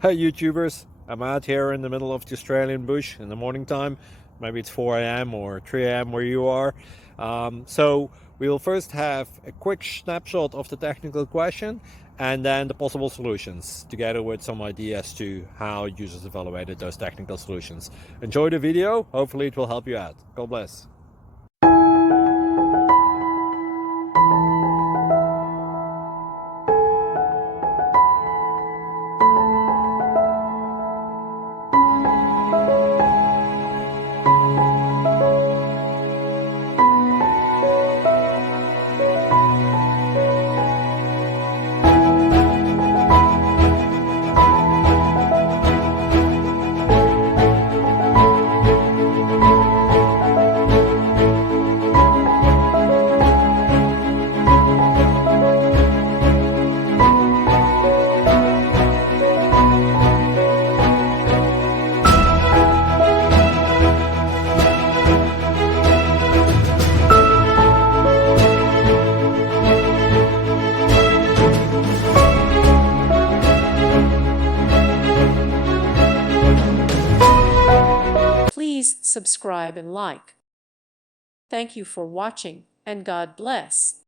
Hey YouTubers, I'm out here in the middle of the Australian bush in the morning time. Maybe it's 4 a.m. or 3 a.m. where you are. So we'll first have a quick snapshot of the technical question and then the possible solutions, together with some ideas to how users evaluated those technical solutions. Enjoy the video, hopefully it will help you out. God bless. Please subscribe and like. Thank you for watching, and God bless.